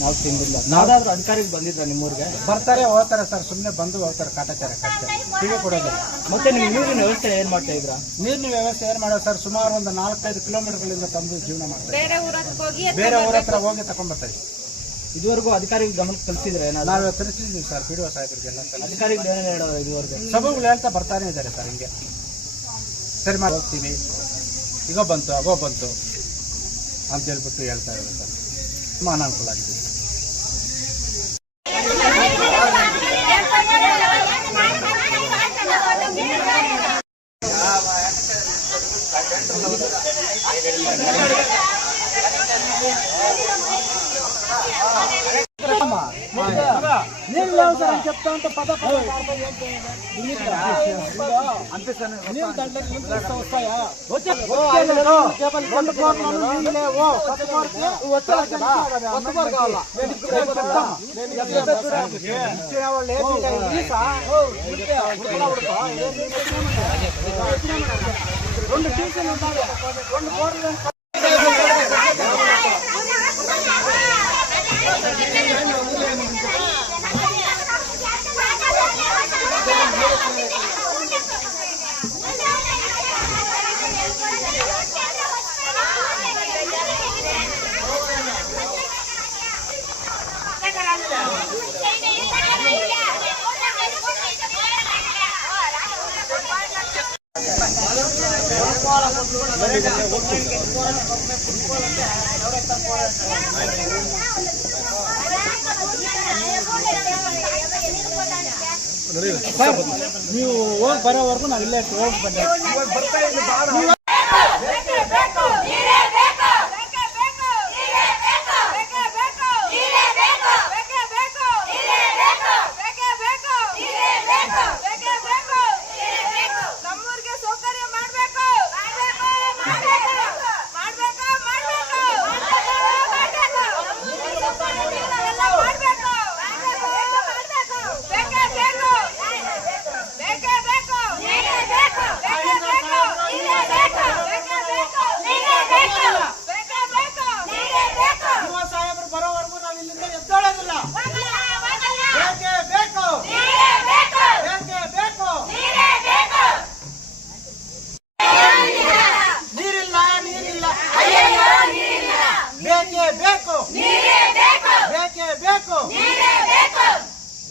ನಾವು ತಿಂದಿಲ್ಲ. ಯಾವ್ದಾದ್ರು ಅಧಿಕಾರಿಗೆ ಬಂದಿದ್ರ ನಿಮ್ಮೂರಿಗೆ? ಬರ್ತಾರೆ ಹೋಗ್ತಾರೆ ಸರ್, ಸುಮ್ಮನೆ ಬಂದು ಹೋಗ್ತಾರೆ, ಕಾಟಾಚಾರಕ್ಕೆ ಅಷ್ಟೇ, ಟಿವಿ ಕೊಡೋದಿಲ್ಲ. ಮತ್ತೆ ನಿಮ್ಗೆ ನೀರಿನ ವ್ಯವಸ್ಥೆ ಏನ್ ಮಾಡ್ತಾ ಇದ್ರ? ನೀರಿನ ವ್ಯವಸ್ಥೆ ಏನ್ ಮಾಡೋದು ಸರ್, ಸುಮಾರು ಒಂದು 4-5 ಕಿಲೋಮೀಟರ್ಗಳಿಂದ ತಂದು ಜೀವನ ಮಾಡ್ತಾರೆ. ಬೇರೆ ಊರ ಹತ್ರ ಹೋಗಿ ತಗೊಂಡ್ಬರ್ತಾರೆ. ಇದುವರೆಗೂ ಅಧಿಕಾರಿಗಳ ಗಮನಕ್ಕೆ ತಲುಪಿಸಿದ್ರೆ? ನಾವು ತಿಳಿಸಿದ್ವಿ ಸರ್ ಪಿಡಿಒ ಸಾಹೇಬರಿಗೆಲ್ಲ. ಅಧಿಕಾರಿಗಳು ಏನೇನು ಹೇಳೋದು ಇದುವರೆಗೆ? ಸಭೆಗಳು ಹೇಳ್ತಾ ಬರ್ತಾನೆ ಇದ್ದಾರೆ ಸರ್. ಹಿಂಗೆ ಸರಿ ಮಾಡಿ ಹೋಗ್ತೀವಿ, ಈಗ ಬಂತು ಆಗೋ ಬಂತು ಅಂತ ಹೇಳ್ಬಿಟ್ಟು ಹೇಳ್ತಾ ಇದ್ದಾರೆ ಸರ್. ತುಂಬ ಅನಾನುಕೂಲ ಆಗಿದೆ. చెప్తా ఉంటే పద వస్తాయా? రెండు టీచర్లు ఉంటాయి, 2 కోట్లు. ನೀವು ಹೋಗಿ ಬರೋವರೆಗೂ ನಾವು ಇಲ್ಲೇ ಹೋಗಿ ಬಂದೆ.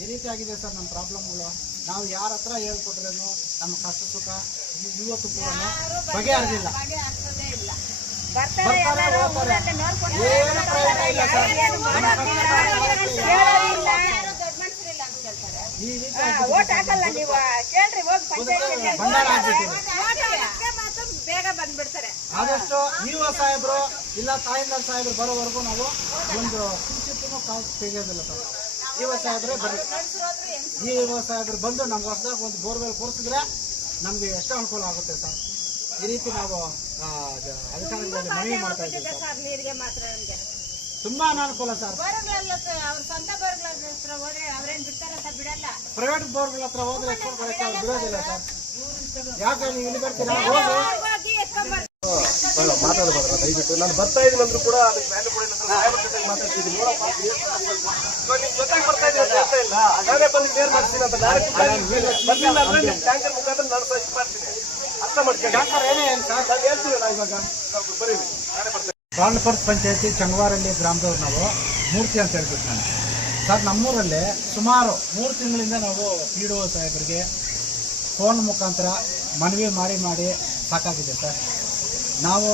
ಈ ರೀತಿ ಆಗಿದೆ ಸರ್ ನಮ್ಮ ಪ್ರಾಬ್ಲಮ್ಗಳು. ನಾವು ಯಾರ ಹತ್ರ ಹೇಳ್ಕೊಟ್ರೇನು ನಮ್ಮ ಕಷ್ಟ ಸುಖ ಇವತ್ತು ಕೂಡ ಬಗೆಹರಿದಿಲ್ಲ. ಆದಷ್ಟು ಇಒ ಸಾಹೇಬರು ಇಲ್ಲ ತಾಯಿಂದಾರ್ ಸಾಹೇಬರು ಬರೋವರೆಗೂ ನಾವು ಒಂದು ಕಿಂಚಿತ್ತೂ ಕಾಲ್ ತೆಗೆಯೋದಿಲ್ಲ ಸರ್. ಇಒ ಸಾಹೇಬ್ರೆ ಬರೀ ಇಒ ಸಾಹೇಬ್ರು ಬಂದು ನಮ್ಗೆ ಹೊಸದಾಗ ಒಂದು ಬೋರ್ವೆಲ್ ಕೊಡಿಸಿದ್ರೆ ನಮ್ಗೆ ಎಷ್ಟು ಅನುಕೂಲ ಆಗುತ್ತೆ ಸರ್. ಈ ರೀತಿ ನಾವು ಅಧಿಕಾರಿಗಳಿಗೆ ಮನವಿ ಮಾಡ್ತಾ ಇದ್ದೀವಿ ಸರ್. ತುಂಬಾ ಅನಾನುಕೂಲ ಸರ್. ಪ್ರೈವೇಟ್ ಬೋರ್ಗಳ ಹತ್ರ ಹೋದ್ರೆ ಬಿಡೋದಿಲ್ಲ ಸರ್. ಯಾಕೆ ನೀವು ಇಲ್ಲಿ ಬರ್ತೀರಾ? ಮಾತಾಡಬಾರ್ದು ದಯವಿಟ್ಟು. ನಾನು ಬರ್ತಾ ಇದ್ದೀನಿ ಅಂದ್ರೂ ಕೂಡ ಅದಕ್ಕೆ ವ್ಯಾಲ್ಯೂ ಕೂಡ ಮಾತಾಡ್ತಿದ್ದೀನಿ. ನೋಡಪ್ಪ ನಿಮ್ ಜೊತೆಗೆ ಬರ್ತಾ ಇದ್ದೀನಿ ಅಂತ ಹೇಳ್ತಾ ಇಲ್ಲ, ನಾನೇ ಬಂದು ಕ್ಲಿಯರ್ ಮಾಡ್ತೀನಿ ಅಂತ. ಬಂದಿಲ್ಲ ಅಂದ್ರೆ ನಿಮ್ ಟ್ಯಾಂಕರ್ ಮುಖಾಂತರ ನಾನು ಸಹ ಇದು ಮಾಡ್ತೀನಿ. ಅರ್ಥ ಮಾಡ್ತೀನಿ. ನಾನು ಹೇಳ್ತೀವಿ ನಾ ಇವಾಗ ಬರೀವಿ ನಾನೇ ಬರ್ತೀನಿ. ಬಾಳ್ಪರ್ಸ್ ಪಂಚಾಯತಿ ಚಂಗವಾರಳ್ಳಿ ಗ್ರಾಮದವ್ರು ನಾವು ಮೂರ್ತಿ ಅಂತ ಹೇಳ್ಬಿಟ್ಟು ನಾನು ಸರ್. ನಮ್ಮೂರಲ್ಲಿ ಸುಮಾರು 3 ತಿಂಗಳಿಂದ ನಾವು ಪಿಡಿಒ ಸಾಹೇಬರಿಗೆ ಫೋನ್ ಮುಖಾಂತರ ಮನವಿ ಮಾಡಿ ಸಾಕಾಗಿದೆ ಸರ್. ನಾವು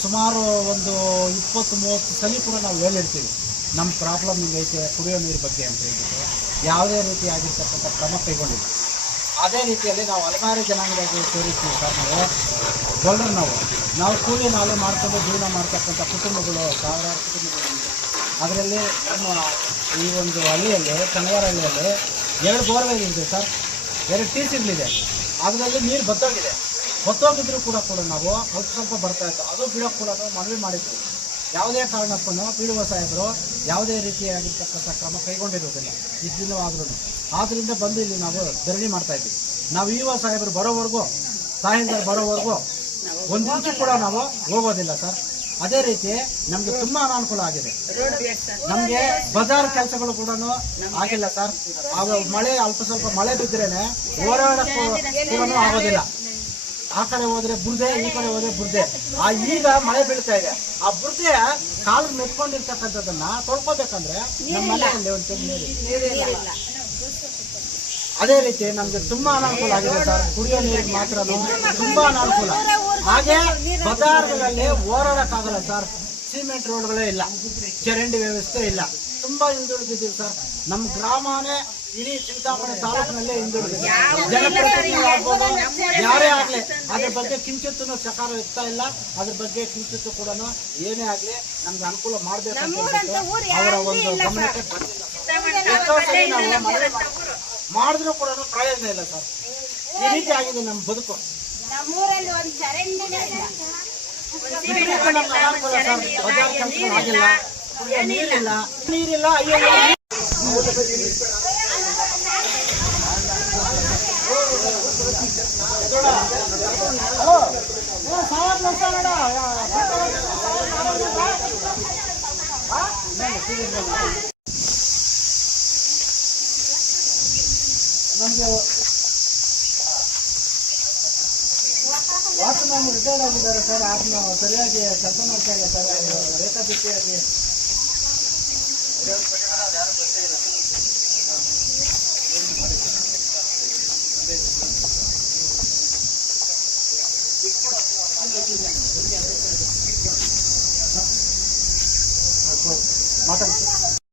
ಸುಮಾರು ಒಂದು 20-30 ಸಲ ಕೂಡ ನಾವು ಹೇಳಿರ್ತೀವಿ ನಮ್ಮ ಪ್ರಾಬ್ಲಮ್ ಹಿಂಗೈತೆ ಕುಡಿಯೋ ನೀರು ಬಗ್ಗೆ ಅಂತ ಹೇಳ್ಬಿಟ್ಟು. ಯಾವುದೇ ರೀತಿ ಆಗಿರ್ತಕ್ಕಂಥ ಕ್ರಮ ಕೈಗೊಂಡಿಲ್ಲ. ಅದೇ ರೀತಿಯಲ್ಲಿ ನಾವು ಹಲವಾರು ಜನಾಂಗವಾಗಿ ಸೇರಿರ್ತೀವಿ ಸರ್. ನಾವು ನಾವು ಕೂಲಿ ನಾಳೆ ಮಾಡ್ಕೊಂಡು ಜೀವನ ಮಾಡ್ತಕ್ಕಂಥ ಕುಟುಂಬಗಳು ಸಾವಿರಾರು ಕುಟುಂಬಗಳು. ಅದರಲ್ಲಿ ನಮ್ಮ ಈ ಒಂದು ಹಳ್ಳಿಯಲ್ಲಿ ಚಂಗವಾರಹಳ್ಳಿಯಲ್ಲಿ 2 ಬೋರ್ವೆಲ್ ಇದೆ ಸರ್, 2 TCಗಳಿದೆ. ಅದರಲ್ಲಿ ನೀರು ಬತ್ತೋಗಿದೆ. ಹೊತ್ತೋಗಿದ್ರು ಕೂಡ ನಾವು ಅಲ್ಪ ಸ್ವಲ್ಪ ಬರ್ತಾ ಇತ್ತು, ಅದು ಬಿಡೋಕೆ ಕೂಡ ಮನವಿ ಮಾಡಿದ್ವಿ. ಯಾವುದೇ ಕಾರಣಕ್ಕೂ PDO ಸಾಹೇಬರು ಯಾವುದೇ ರೀತಿಯಾಗಿರ್ತಕ್ಕಂಥ ಕ್ರಮ ಕೈಗೊಂಡಿರುವುದಿಲ್ಲ ಇದ್ದಿಲ್ಲವಾದ್ರೂ. ಆದ್ದರಿಂದ ಬಂದು ಇಲ್ಲಿ ನಾವು ಧರಣಿ ಮಾಡ್ತಾ ಇದ್ದೀವಿ. ನಾವು EO ಸಾಹೇಬರು ಬರೋವರೆಗೂ, ತಹಸೀಲ್ದಾರ್ ಬರೋವರೆಗೂ ಒಂದು ಇಂಚು ಕೂಡ ನಾವು ಹೋಗೋದಿಲ್ಲ ಸರ್. ಅದೇ ರೀತಿ ನಮ್ಗೆ ತುಂಬಾ ಅನಾನುಕೂಲ ಆಗಿದೆ. ನಮ್ಗೆ ಬಜಾರ್ ಕೆಲಸಗಳು ಕೂಡ ಆಗಿಲ್ಲ ಸರ್. ಮಳೆ ಅಲ್ಪ ಸ್ವಲ್ಪ ಮಳೆ ಬಿದ್ರೇನೆ ಓಡಾಡಕ್ಕೂ ಕೂಡ ಆಗೋದಿಲ್ಲ. ಆ ಕಡೆ ಹೋದ್ರೆ ಬುರ್ದೆ, ಈ ಕಡೆ ಹೋದ್ರೆ ಬುರ್ದೆ. ಈಗ ಮಳೆ ಬೀಳ್ತಾ ಇದೆ, ಆ ಬುರ್ದೆ ಕಾಲು ಮೆತ್ಕೊಂಡಿರ್ತಕ್ಕಂಥದ್ದನ್ನ ತೊಳ್ಕೊಬೇಕಂದ್ರೆ ನಮ್ಮ ಮನೆಯಲ್ಲಿ ಒಂದು ನೀರಿಲ್ಲ. ಅದೇ ರೀತಿ ನಮ್ಗೆ ತುಂಬಾ ಅನಾನುಕೂಲ ಆಗಿದೆ ಸರ್. ಕುಡಿಯೋ ನೀರಿಗೆ ಮಾತ್ರ ತುಂಬಾ ಅನಾನುಕೂಲ. ಹಾಗೆ ಬಜಾರ್ಗಳಲ್ಲಿ ಓಡಾಡಕ್ಕಾಗಲ್ಲ ಸರ್. ಸಿಮೆಂಟ್ ರೋಡ್ಗಳೇ ಇಲ್ಲ, ಚರಂಡಿ ವ್ಯವಸ್ಥೆ ಇಲ್ಲ. ತುಂಬಾ ಹಿಂದುಳಿದಿದ್ದೀವಿ ಸರ್. ನಮ್ಮ ಗ್ರಾಮನೇ ಇಡೀ ಚಿಂತಾಮಣಿ ತಾಲೂಕಿನಲ್ಲೇ ಹಿಂದುಳಿದಿದೆ. ಜನಪ್ರತಿನಿಧಿಗಳಾಗ್ಬೋದು, ಯಾರೇ ಆಗ್ಲಿ ಅದ್ರ ಬಗ್ಗೆ ಕಿಂಚಿತ್ತೂ ಸಕಾರ ಇರ್ತಾ ಇಲ್ಲ. ಅದ್ರ ಬಗ್ಗೆ ಕಿಂಚಿತ್ತು ಕೂಡ ಏನೇ ಆಗ್ಲಿ ನಮ್ಗೆ ಅನುಕೂಲ ಮಾಡ್ಬೇಕಂತ ಅವರ ಒಂದು ಗಮನಕ್ಕೆ ಬಂದಿಲ್ಲ. ಎಷ್ಟೋ ಸರಿ ನಾವು ಮನವಿ ಮಾಡಿದ್ರು ಕೂಡ ಪ್ರಯೋಜನ ಇಲ್ಲ ಸರ್. ಈ ರೀತಿ ಆಗಿದೆ ನಮ್ಮ ಬದುಕು. ನಮ್ಮೂರಲ್ಲಿ ಒಂದು ಚರಂಡಿನೇ ಇಲ್ಲ. ನಮ್ಗೆ ಅನಾನುಕೂಲ ಸರ್. ಬಜಾರ್ ಕೆಲಸ ಆಗಿಲ್ಲ, ನೀರಿಲ್ಲ. ಅಯ್ಯೋ ನಮ್ಗೆ ವಾಸನಾಮಿ ರಿಟೈರ್ಡ್ ಆಗಿದ್ದಾರೆ ಸರ್. ಆತ್ಮ ಸರಿಯಾಗಿ ಕೆಲಸ ಮಾಡ್ತಾ ಇಲ್ಲ ಸರ್. ರೇಖಾಭಿತ್ತಿಯಾಗಿ ಮಾತಾಡ್ತೀವಿ.